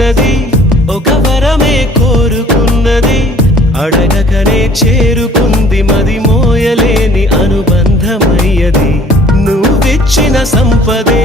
కలిసినది ఒక వరమే కోరుకున్నది అడగకనే చేరుకుంది మది మోయలేని అనుబంధమయ్యది నువ్విచ్చిన సంపదే